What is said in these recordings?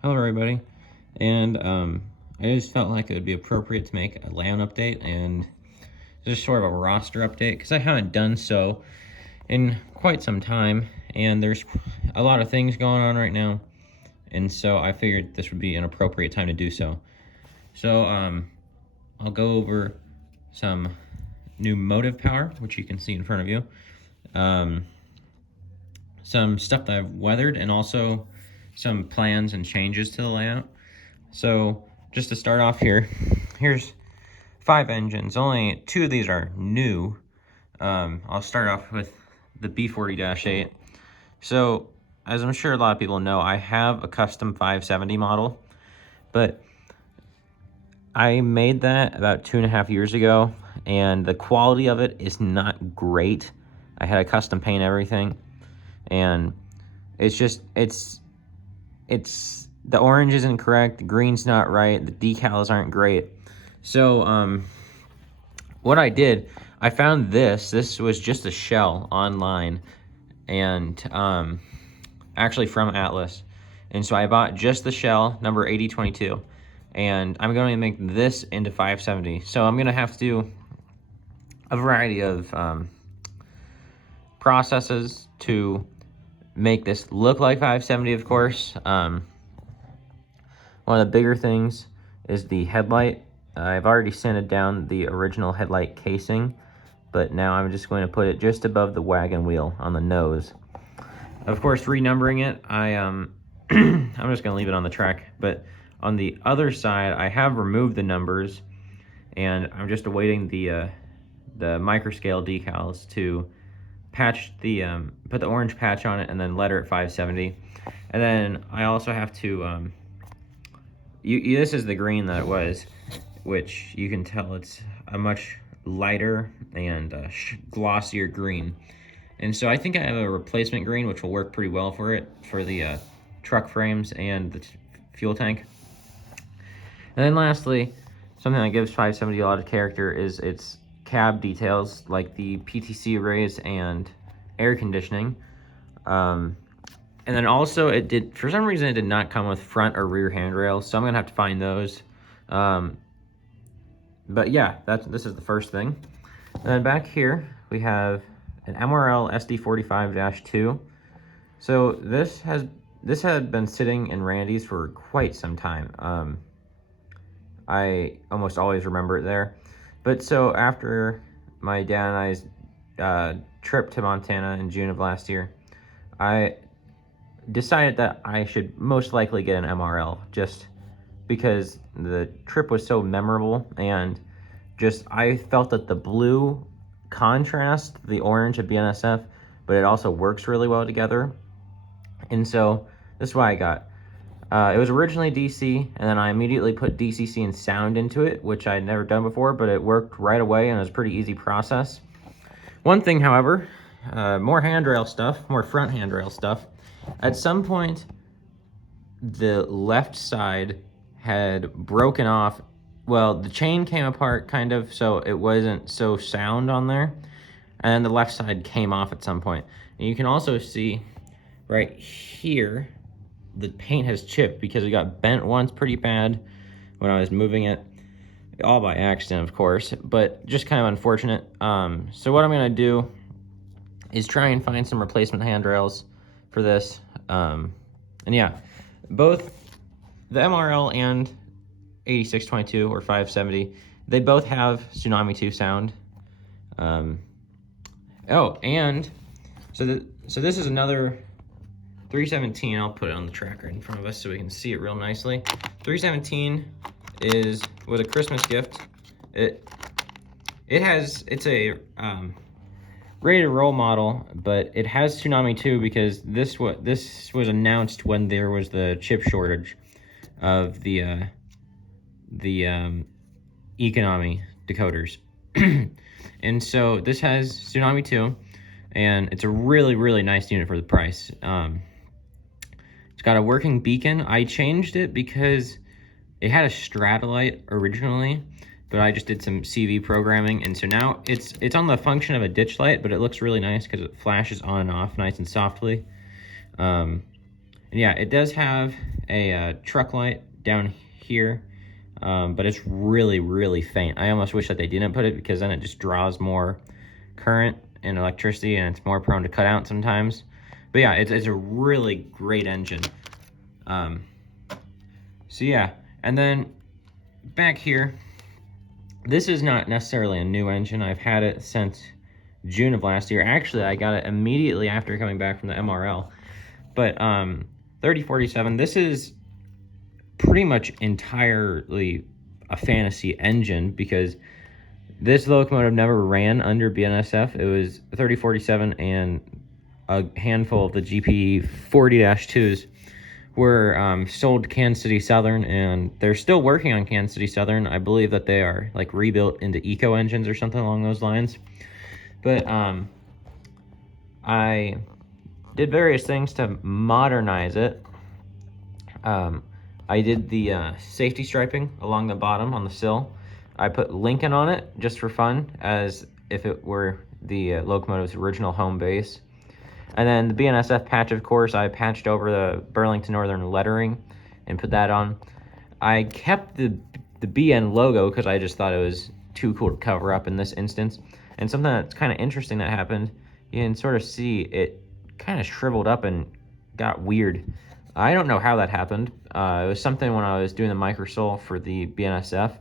Hello everybody, and I just felt like it would be appropriate to make a layout update and just sort of a roster update because I haven't done so in quite some time, and there's a lot of things going on right now, and so I figured this would be an appropriate time to do so. So I'll go over some new motive power, which you can see in front of you, some stuff that I've weathered, and also some plans and changes to the layout. So just to start off here, here's 5 engines. Only 2 of these are new. I'll start off with the B40-8. So as I'm sure a lot of people know, I have a custom 570 model, but I made that about 2.5 years ago, and the quality of it is not great. I had a custom paint everything, and it's the orange isn't correct, the green's not right, the decals aren't great. So what I did, I found this was just a shell online, and actually from Atlas, and so I bought just the shell, number 8022, and I'm going to make this into 570. So I'm going to have to do a variety of processes to make this look like 570, of course. One of the bigger things is the headlight. I've already sanded down the original headlight casing, but now I'm just going to put it just above the wagon wheel on the nose. Of course, renumbering it, I'm just going to leave it on the track, but on the other side, I have removed the numbers, and I'm just awaiting the microscale decals to patch the put the orange patch on it and then letter it 570. And then I also have to this is the green that it was, which you can tell it's a much lighter and glossier green. And so I think I have a replacement green which will work pretty well for it, for the truck frames and the fuel tank. And then lastly, something that gives 570 a lot of character is its cab details, like the PTC arrays and air conditioning. And then also it did, for some reason, it did not come with front or rear handrails, so I'm gonna have to find those. But yeah, this is the first thing. And then back here, we have an MRL SD45-2. So this had been sitting in Randy's for quite some time. I almost always remember it there. But so after my dad and I's trip to Montana in June of last year, I decided that I should most likely get an MRL, just because the trip was so memorable, and just I felt that the blue contrast the orange of BNSF, but it also works really well together. And so this is why I got. It was originally DC, and then I immediately put DCC and sound into it, which I'd never done before, but it worked right away, and it was a pretty easy process. One thing, however, more handrail stuff, more front handrail stuff. At some point, the left side had broken off. Well, the chain came apart, kind of, so it wasn't so sound on there. And then the left side came off at some point. And you can also see right here, the paint has chipped because it got bent once pretty bad when I was moving it. All by accident, of course, but just kind of unfortunate. So what I'm going to do is try and find some replacement handrails for this. And yeah, both the MRL and 8622 or 570, they both have Tsunami 2 sound. Oh, and so this is another 317. I'll put it on the tracker in front of us so we can see it real nicely. 317 is with a Christmas gift. It's a ready to roll model, but it has Tsunami 2 because this was announced when there was the chip shortage of the economy decoders. And so this has Tsunami 2, and it's a really, really nice unit for the price. It's got a working beacon. I changed it because it had a Stratolite originally, but I just did some CV programming, and so now it's on the function of a ditch light, but it looks really nice because it flashes on and off nice and softly. And And yeah, it does have a truck light down here, but it's really, really faint. I almost wish that they didn't put it, because then it just draws more current and electricity, and it's more prone to cut out sometimes. But yeah, it's a really great engine. So yeah, and then back here, this is not necessarily a new engine. I've had it since June of last year. Actually, I got it immediately after coming back from the MRL. But 3047, this is pretty much entirely a fantasy engine, because this locomotive never ran under BNSF. It was 3047 and a handful of the GP 40-2s were sold to Kansas City Southern, and they're still working on Kansas City Southern. I believe that they are like rebuilt into eco engines or something along those lines. But I did various things to modernize it. I did the safety striping along the bottom on the sill. I put Lincoln on it just for fun, as if it were the locomotive's original home base. And then the BNSF patch, of course, I patched over the Burlington Northern lettering and put that on. I kept the BN logo because I just thought it was too cool to cover up in this instance. And something that's kind of interesting that happened, you can sort of see it kind of shriveled up and got weird. I don't know how that happened. It was something when I was doing the microsole for the BNSF.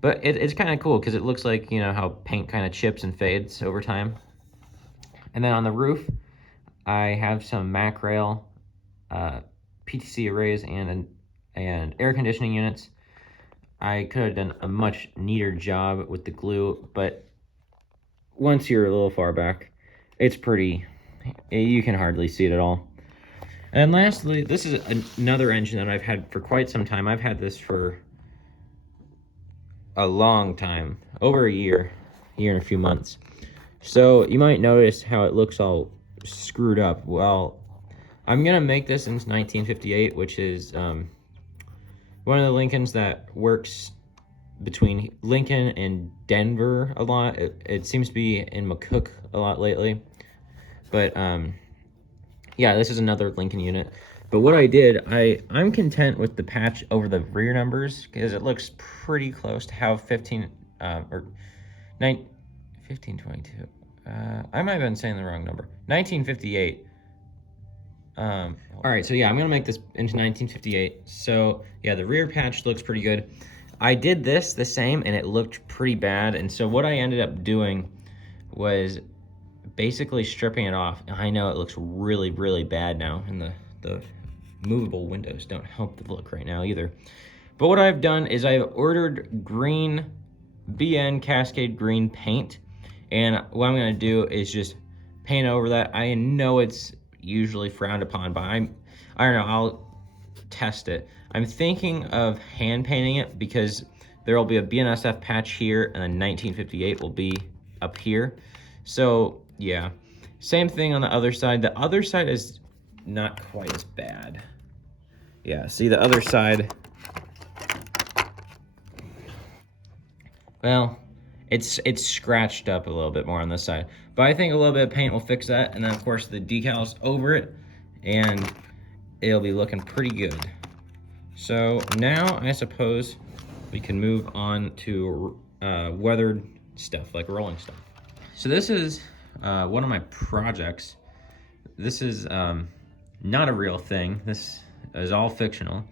But it's kind of cool because it looks like, you know, how paint kind of chips and fades over time. And then on the roof, I have some MacRail PTC arrays and air conditioning units. I could have done a much neater job with the glue, but once you're a little far back, it's pretty, you can hardly see it at all. And lastly, this is another engine that I've had for quite some time. I've had this for a long time, over a year and a few months. So you might notice how it looks all screwed up. Well, I'm gonna make this in 1958, which is one of the Lincolns that works between Lincoln and Denver a lot. It seems to be in McCook a lot lately. But yeah, this is another Lincoln unit. But what I did, I'm content with the patch over the rear numbers, because it looks pretty close to how 1522. I might have been saying the wrong number. 1958. All right, so yeah, I'm gonna make this into 1958. So yeah, the rear patch looks pretty good. I did this the same, and it looked pretty bad. And so what I ended up doing was basically stripping it off. I know it looks really, really bad now, and the movable windows don't help the look right now either. But what I've done is I've ordered green BN Cascade green paint, and what I'm gonna do is just paint over that. I know it's usually frowned upon, but I don't know, I'll test it. I'm thinking of hand painting it, because there will be a BNSF patch here, and then 1958 will be up here. So yeah, same thing on the other side. The other side is not quite as bad. Yeah, see the other side, well, it's scratched up a little bit more on this side, but I think a little bit of paint will fix that, and then of course the decals over it, and it'll be looking pretty good. So now I suppose we can move on to weathered stuff, like rolling stuff. So this is one of my projects. This is not a real thing. This is all fictional.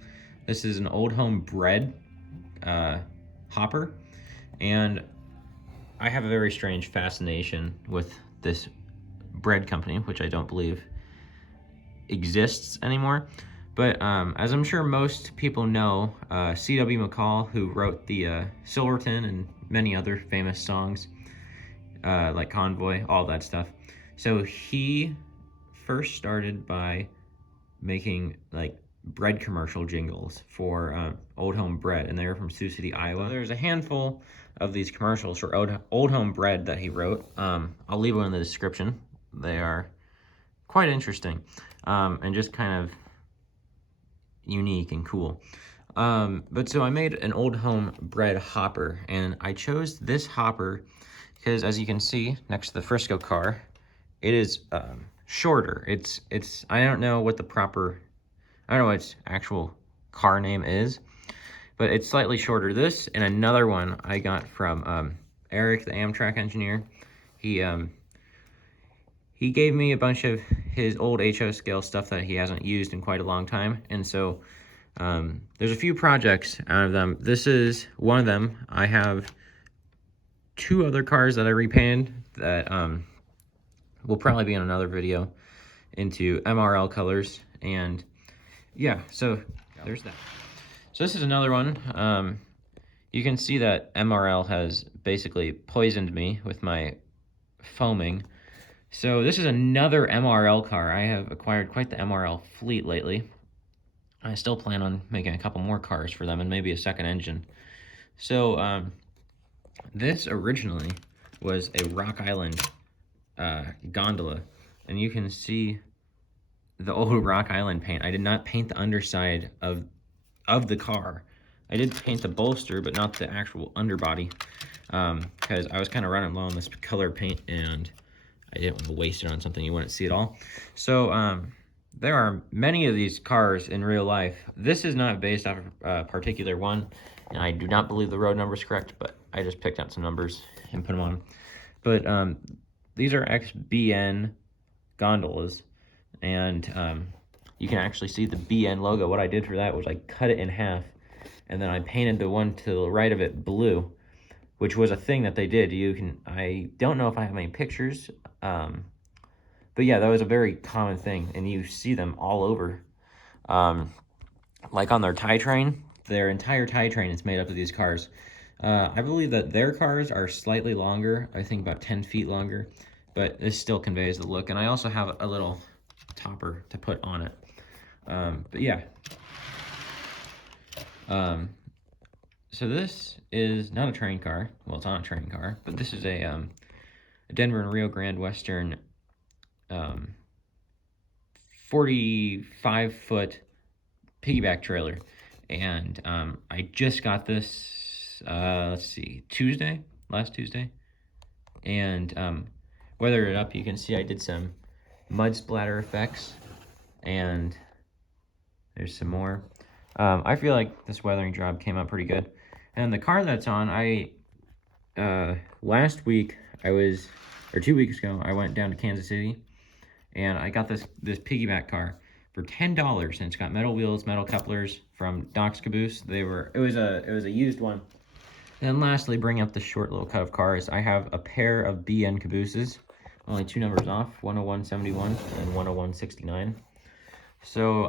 This is an Old Home bread hopper, and I have a very strange fascination with this bread company, which I don't believe exists anymore. But as I'm sure most people know, C.W. McCall, who wrote the Silverton and many other famous songs, like Convoy, all that stuff. So he first started by making like bread commercial jingles for Old Home Bread, and they were from Sioux City, Iowa. There's a handful of these commercials for Old Home Bread that he wrote. I'll leave one in the description. They are quite interesting, and just kind of unique and cool. But so I made an Old Home Bread hopper, and I chose this hopper because, as you can see next to the Frisco car, it is shorter. It's I don't know what the proper I don't know what its actual car name is, but it's slightly shorter. This and another one I got from Eric, the Amtrak engineer. He gave me a bunch of his old HO scale stuff that he hasn't used in quite a long time, and so there's a few projects out of them. This is one of them. I have 2 other cars that I repainted that will probably be in another video into MRL colors, and yeah, so there's that. So this is another one. You can see that MRL has basically poisoned me with my foaming. So this is another MRL car. I have acquired quite the MRL fleet lately. I still plan on making a couple more cars for them and maybe a second engine. So this originally was a Rock Island gondola, and you can see the old Rock Island paint. I did not paint the underside of the car. I did paint the bolster, but not the actual underbody, because I was kind of running low on this color paint, and I didn't want to waste it on something you wouldn't see at all. So there are many of these cars in real life. This is not based off of a particular one, and I do not believe the road number is correct, but I just picked out some numbers and put them on. But these are XBN gondolas, and you can actually see the BN logo. What I did for that was I cut it in half, and then I painted the one to the right of it blue, which was a thing that they did. I don't know if I have any pictures, but yeah, that was a very common thing, and you see them all over. Like on their tie train, their entire tie train is made up of these cars. I believe that their cars are slightly longer, I think about 10 feet longer, but this still conveys the look. And I also have a little topper to put on it. But yeah. So this is not a train car. Well, it's not a train car, but this is a Denver and Rio Grande Western 45-foot piggyback trailer. And I just got this, let's see, last Tuesday. And weathered it up. You can see I did some mud splatter effects, and there's some more. I feel like this weathering job came out pretty good. And the car that's on, last week, or 2 weeks ago, I went down to Kansas City, and I got this piggyback car for $10, and it's got metal wheels, metal couplers from Doc's Caboose. It was a used one. And then lastly, bring up the short little cut of cars. I have a pair of BN Cabooses, only 2 numbers off, 10171 and 10169. So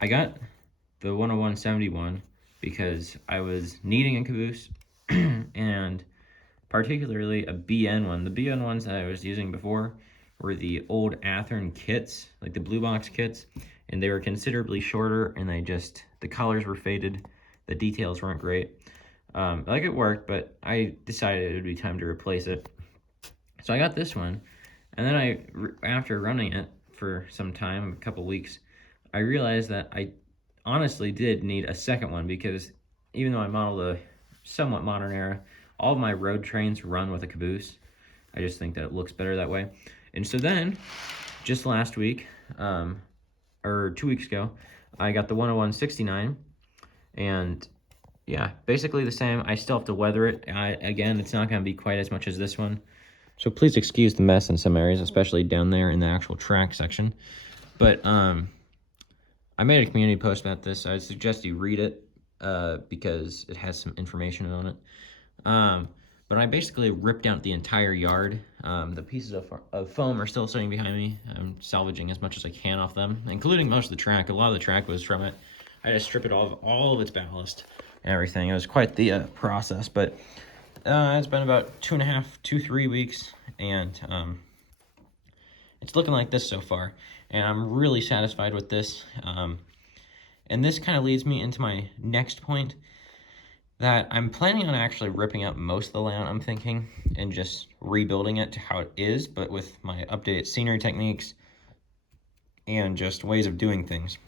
I got the 10171 because I was needing a caboose, and particularly a BN one. The BN ones that I was using before were the old Athearn kits, like the blue box kits, and they were considerably shorter, and the colors were faded, the details weren't great. Like it worked, but I decided it would be time to replace it. So I got this one, and then after running it for some time, a couple weeks, I realized that I honestly did need a second one, because even though I modeled a somewhat modern era, all of my road trains run with a caboose. I just think that it looks better that way. And so then, just last week, or 2 weeks ago, I got the 10169, and yeah, basically the same. I still have to weather it. Again, it's not going to be quite as much as this one. So please excuse the mess in some areas, especially down there in the actual track section. But I made a community post about this. I suggest you read it because it has some information on it. But I basically ripped out the entire yard. The pieces of foam are still sitting behind me. I'm salvaging as much as I can off them, including most of the track. A lot of the track was from it. I had to strip it off all of its ballast and everything. It was quite the process, but it's been about 3 weeks, and it's looking like this so far, and I'm really satisfied with this. And this kind of leads me into my next point, that I'm planning on actually ripping up most of the layout, I'm thinking, and just rebuilding it to how it is, but with my updated scenery techniques and just ways of doing things.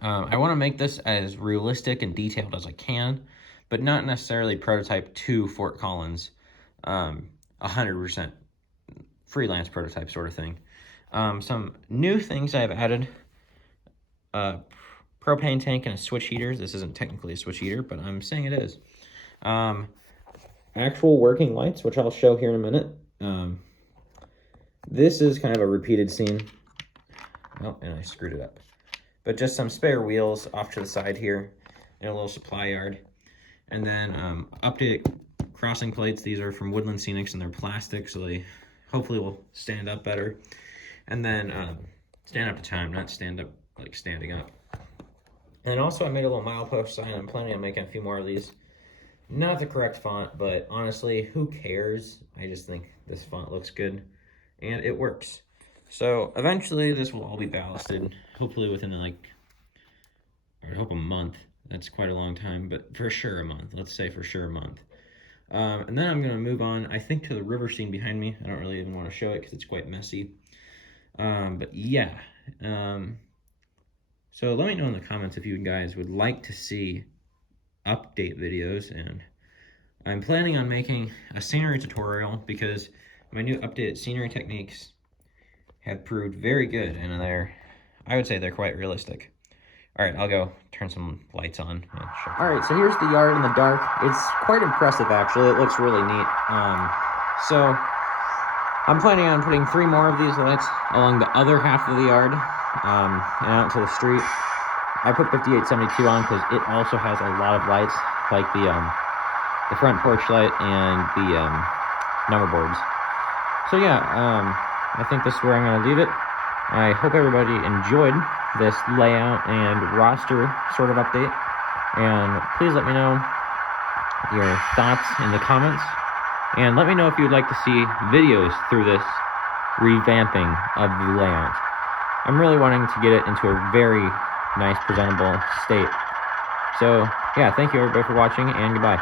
I want to make this as realistic and detailed as I can, but not necessarily prototype to Fort Collins, 100% freelance prototype sort of thing. Some new things I've added propane tank and a switch heater. This isn't technically a switch heater, but I'm saying it is. Actual working lights, which I'll show here in a minute. This is kind of a repeated scene. Oh, and I screwed it up. But just some spare wheels off to the side here in a little supply yard. And then updated crossing plates. These are from Woodland Scenics and they're plastic, so they hopefully will stand up better. And then stand up to time, not stand up like standing up. And also I made a little milepost sign. I'm planning on making a few more of these. Not the correct font, but honestly, who cares? I just think this font looks good and it works. So eventually this will all be ballasted, hopefully within like, I hope a month. That's quite a long time, but for sure a month. Let's say for sure a month. And then I'm gonna move on, I think, to the river scene behind me. I don't really even want to show it because it's quite messy. But yeah. So let me know in the comments if you guys would like to see update videos, and I'm planning on making a scenery tutorial because my new updated scenery techniques have proved very good, and I would say they're quite realistic. All right, I'll go turn some lights on. All right, so here's the yard in the dark. It's quite impressive, actually. It looks really neat. So I'm planning on putting 3 more of these lights along the other half of the yard and out to the street. I put 5872 on because it also has a lot of lights, like the front porch light and the number boards. So yeah, I think this is where I'm going to leave it. I hope everybody enjoyed this layout and roster sort of update. And please let me know your thoughts in the comments. And let me know if you'd like to see videos through this revamping of the layout. I'm really wanting to get it into a very nice, presentable state. So, yeah, thank you everybody for watching, and goodbye.